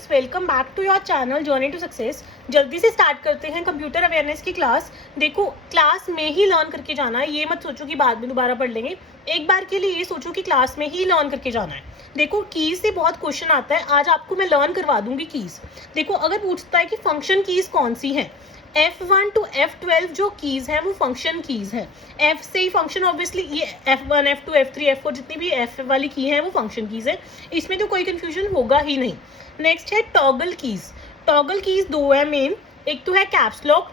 Guys, welcome back to your channel journey to success. जल्दी से start करते हैं कंप्यूटर अवेयरनेस की क्लास। देखो, क्लास में ही लर्न करके जाना है, ये मत सोचो कि बाद में दोबारा पढ़ लेंगे। एक बार के लिए ये सोचो कि क्लास में ही लर्न करके जाना है। देखो, कीज से बहुत क्वेश्चन आता है, आज आपको मैं लर्न करवा दूंगी कीज। देखो, अगर पूछता है कि फंक्शन कीज कौन सी हैं, F1 टू F12 जो कीज हैं वो फंक्शन कीज हैं। F से ही फंक्शन, ऑब्वियसली ये F1 F2 F3 F4 जितनी भी F वाली की हैं वो फंक्शन कीज है, इसमें तो कोई कंफ्यूजन होगा ही नहीं। नेक्स्ट है टॉगल कीज। टॉगल कीज दो है मेन, एक तो है कैप्स लॉक,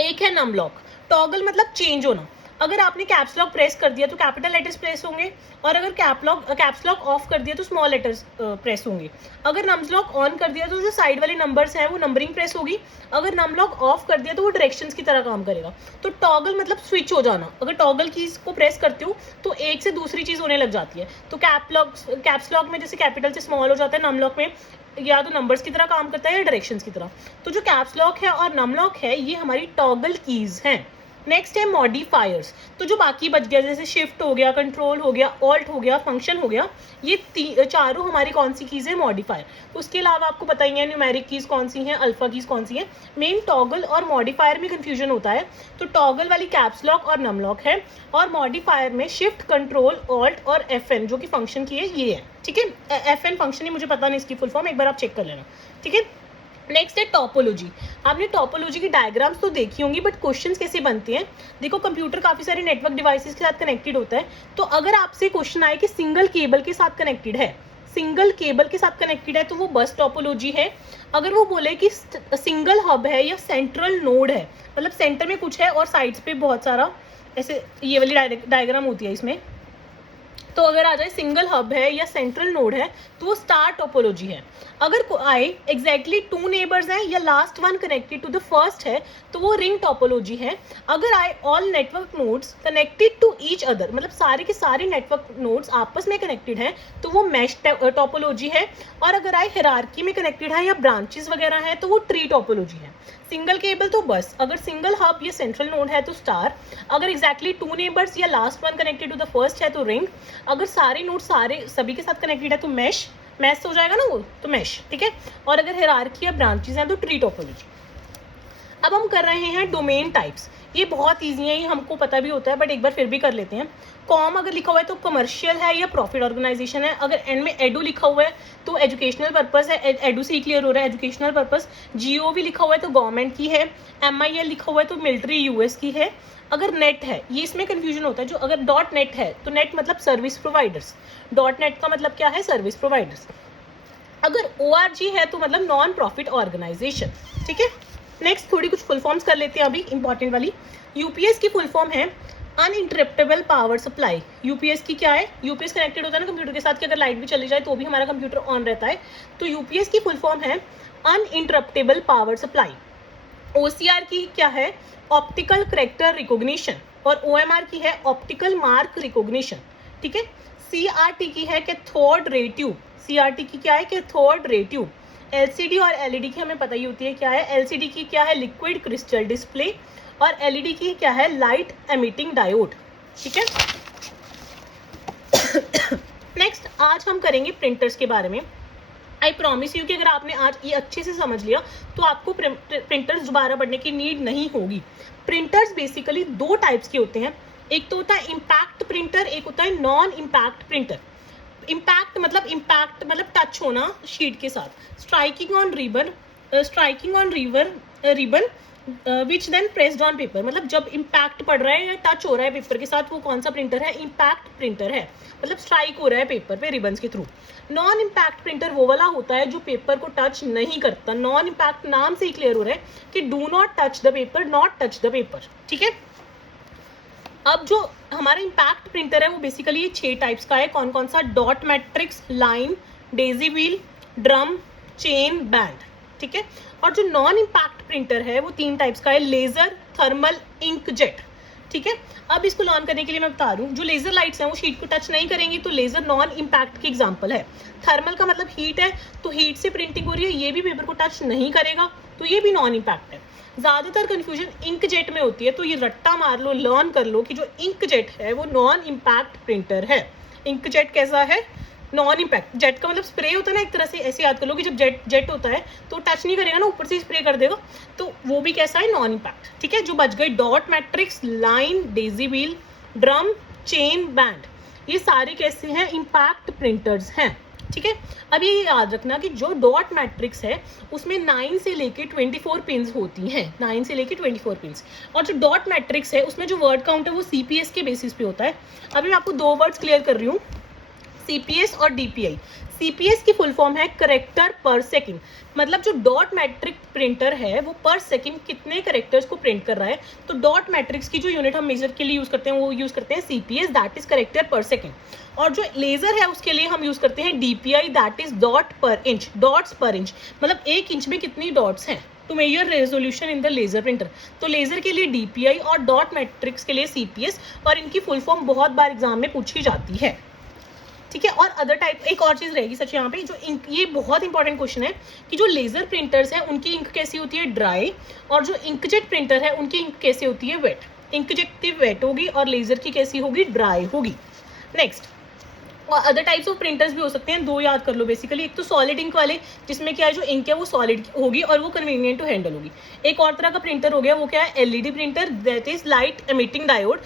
एक है नम लॉक। टॉगल मतलब चेंज होना। अगर आपने कैप्स लॉक प्रेस कर दिया तो कैपिटल लेटर्स प्रेस होंगे, और अगर कैप्स लॉक ऑफ कर दिया तो स्मॉल लेटर्स प्रेस होंगे। अगर नम्स लॉक ऑन कर दिया तो जो साइड वाले नंबर्स हैं वो नंबरिंग प्रेस होगी। अगर नम लॉक ऑफ कर दिया तो वो डायरेक्शंस की तरह काम करेगा। तो टॉगल मतलब स्विच हो जाना। अगर टॉगल कीज को प्रेस करते हो तो एक से दूसरी चीज होने लग जाती है। तो कैप्स लॉक में जैसे कैपिटल से स्मॉल हो जाता है, नम लॉक में या तो नंबर्स की तरह काम करता है या डायरेक्शंस की तरह। तो जो कैप्स लॉक है और नम लॉक है ये हमारी टॉगल कीज हैं। नेक्स्ट है मॉडिफायर्स। तो जो बाकी बच गया जैसे शिफ्ट हो गया, कंट्रोल हो गया, ऑल्ट हो गया, फंक्शन हो गया, ये चारों हमारी कौन सी कीज है, मॉडिफायर। उसके अलावा आपको पता ही है न्यूमेरिक कीज कौन सी हैं, अल्फा कीज कौन सी हैं। मेन टॉगल और मॉडिफायर में कंफ्यूजन होता है। तो टॉगल वाली कैप्स लॉक और नम लॉक है, और मॉडिफायर में शिफ्ट, कंट्रोल, ऑल्ट और FN जो कि फंक्शन की है ये है। ठीक है, FN फंक्शन ही मुझे पता नहीं इसकी फुल फॉर्म, एक बार आप चेक कर लेना। ठीक है, नेक्स्ट है टोपोलॉजी। आपने टोपोलॉजी की डायग्राम्स तो देखी होंगी, बट क्वेश्चंस कैसे बनते हैं। देखो, कंप्यूटर काफी सारे नेटवर्क डिवाइसेस के साथ कनेक्टेड होता है। तो अगर आपसे क्वेश्चन आए कि सिंगल केबल के साथ कनेक्टेड है, सिंगल केबल के साथ कनेक्टेड है तो वो बस टोपोलॉजी है। अगर वो बोले कि सिंगल हब है या सेंट्रल नोड है, मतलब सेंटर में कुछ है और साइड्स पे बहुत सारा, ऐसे ये वाली डायग्राम होती है इसमें, तो अगर आ जाए सिंगल हब है या सेंट्रल नोड है तो वो स्टार टोपोलॉजी है। अगर आए एग्जैक्टली टू नेबर्स हैं या last one connected to the first है तो वो रिंग टोपोलॉजी है। अगर आए all network nodes connected to each other, मतलब सारे के सारे नेटवर्क नोड्स आपस में कनेक्टेड हैं तो वो मैश टोपोलॉजी है। और अगर आए हायरार्की में कनेक्टेड है या ब्रांचेस वगैरह हैं तो वो ट्री टोपोलॉजी है। सिंगल केबल तो बस, अगर सिंगल हब या सेंट्रल नोड है तो स्टार, अगर एग्जैक्टली टू नेबर्स या last one connected to the first है तो रिंग, अगर सारे नोड सारे सभी के साथ कनेक्टेड है तो मैश हो जाएगा ना वो, तो मैश। ठीक है, और अगर हायरार्की या ब्रांचेस हैं तो ट्री टोपोलॉजी। अब हम कर रहे हैं डोमेन टाइप्स। ये बहुत ईजी है, ये हमको पता भी होता है, बट एक बार फिर भी कर लेते हैं। कॉम अगर लिखा हुआ है तो कमर्शियल है या प्रॉफिट ऑर्गेनाइजेशन है। अगर एंड में एडू लिखा हुआ है तो एजुकेशनल पर्पस है, एडू से ही क्लियर हो रहा है, एजुकेशनल पर्पस। GOV लिखा हुआ है तो गवर्नमेंट की है। MIL लिखा हुआ है तो मिलिट्री US की है। अगर नेट है, ये इसमें कंफ्यूजन होता है, जो अगर डॉट नेट है तो नेट मतलब सर्विस प्रोवाइडर्स, डॉट नेट का मतलब क्या है, सर्विस प्रोवाइडर्स। अगर ORG है तो मतलब नॉन प्रॉफिट ऑर्गेनाइजेशन। ठीक है, नेक्स्ट थोड़ी कुछ फुल फॉर्म्स कर लेते हैं अभी इंपॉर्टेंट वाली। UPS की फुल फॉर्म है अनइंटरप्टेबल पावर सप्लाई। UPS की क्या है, UPS कनेक्टेड होता है ना कंप्यूटर के साथ कि अगर लाइट भी चली जाए तो भी हमारा कंप्यूटर ऑन रहता है। तो UPS की फुल फॉर्म है अनइंटरप्टेबल पावर सप्लाई। OCR की क्या है, ऑप्टिकल करेक्टर रिकॉग्निशन, और OMR की है ऑप्टिकल मार्क रिकॉग्निशन। ठीक है, CRT की है कैथोड रे ट्यूब। CRT की क्या है, कैथोड रे ट्यूब। LCD और LED की हमें पता ही होती है क्या है। LCD की क्या है, लिक्विड क्रिस्टल डिस्प्ले, और LED की क्या है, लाइट एमिटिंग डायोड। ठीक है, नेक्स्ट आज हम करेंगे प्रिंटर्स के बारे में। आई प्रॉमिस यू कि अगर आपने आज ये अच्छे से समझ लिया तो आपको प्रिंटर्स दोबारा पढ़ने की नीड नहीं होगी। प्रिंटर्स बेसिकली दो टाइप्स के होते हैं, एक तो होता है इम्पैक्ट प्रिंटर, एक होता है नॉन इम्पैक्ट प्रिंटर। इम्पैक्ट मतलब टच होना शीट के साथ। Striking on ribbon which then pressed on paper, मतलब जब इम्पैक्ट पड़ रहा है या टच हो रहा है पेपर के साथ, वो कौन सा प्रिंटर है, इम्पैक्ट प्रिंटर है, मतलब स्ट्राइक हो रहा है पेपर पे रिबन्स के थ्रू। नॉन इम्पैक्ट प्रिंटर वो वाला होता है जो पेपर को टच नहीं करता। नॉन इम्पैक्ट नाम से ही क्लियर हो रहा है कि do not touch the paper, not touch the paper. ठीक है, अब जो हमारा इम्पैक्ट प्रिंटर है वो बेसिकली ये 6 टाइप्स का है। कौन कौन सा, dot matrix, line, Daisy wheel, drum, chain, band. ठीक है, और जो नॉन इम्पैक्ट प्रिंटर है वो 3 टाइप्स का है, लेजर, थर्मल, इंकजेट। ठीक है, अब इसको लर्न करने के लिए मैं बता दूं, जो लेजर लाइट्स हैं वो शीट को टच नहीं करेंगी तो लेजर नॉन इम्पैक्ट की एग्जांपल है। थर्मल का मतलब हीट है, तो हीट से प्रिंटिंग हो रही है, ये भी पेपर को टच नहीं करेगा, तो ये भी नॉन इम्पैक्ट है। ज्यादातर कंफ्यूजन इंकजेट में होती है, तो ये रट्टा मार लो, लर्न कर लो कि जो इंकजेट है वो नॉन इम्पैक्ट प्रिंटर है। इंकजेट कैसा है, नॉन इम्पैक्ट, जेट का मतलब स्प्रे होता है ना एक तरह से, ऐसे याद कर लो कि जब जेट होता है तो टच नहीं करेगा ना, ऊपर से स्प्रे कर देगा, तो वो भी कैसा है, नॉन इम्पैक्ट। ठीक है, जो बच गए dot matrix, line, Daisy wheel, drum, chain, band, ये सारे कैसे हैं, इम्पैक्ट प्रिंटर्स हैं। ठीक है, अब ये याद रखना कि जो डॉट मैट्रिक्स है उसमें 9 से लेके 24 पिन्स होती हैं, 9 से लेके 24 पिन्स, और जो डॉट मैट्रिक्स है उसमें जो वर्ड काउंट है वो सीपीएस के बेसिस पे होता है। अभी मैं आपको दो वर्ड्स क्लियर कर रही हूँ, सीपीएस और डीपीआई। सीपीएस की फुल फॉर्म है करेक्टर पर सेकंड, मतलब जो डॉट मैट्रिक प्रिंटर है वो पर सेकंड कितने करेक्टर्स को प्रिंट कर रहा है, तो डॉट मैट्रिक्स की जो यूनिट हम मेजर के लिए यूज करते हैं वो यूज करते हैं सीपीएस, दैट इज करेक्टर पर सेकंड। और जो लेजर है उसके लिए हम यूज करते हैं DPI, that is dot per inch, dots per inch, मतलब एक इंच में कितनी डॉट्स हैं to measure resolution in the laser printer. तो लेजर के लिए डीपीआई और डॉट मैट्रिक्स के लिए सीपीएस, और इनकी फुल फॉर्म बहुत बार एग्जाम में पूछी जाती है। ठीक है, और अदर टाइप एक और चीज़ रहेगी सच यहाँ पे, जो इंक, ये बहुत इंपॉर्टेंट क्वेश्चन है कि जो लेजर प्रिंटर्स हैं उनकी इंक कैसी होती है, ड्राई, और जो इंकजेट प्रिंटर है उनकी इंक कैसी होती है, वेट। इंकजेट वेट होगी और लेजर की कैसी होगी, ड्राई होगी। नेक्स्ट, और अदर टाइप्स ऑफ प्रिंटर्स भी हो सकते हैं, दो याद कर लो बेसिकली, एक तो सॉलिड इंक वाले जिसमें क्या है, जो इंक है वो सॉलिड होगी और वो कन्वीनियंट टू हैंडल होगी। एक और तरह का प्रिंटर हो गया, वो क्या है, LED printer, that is light emitting diode.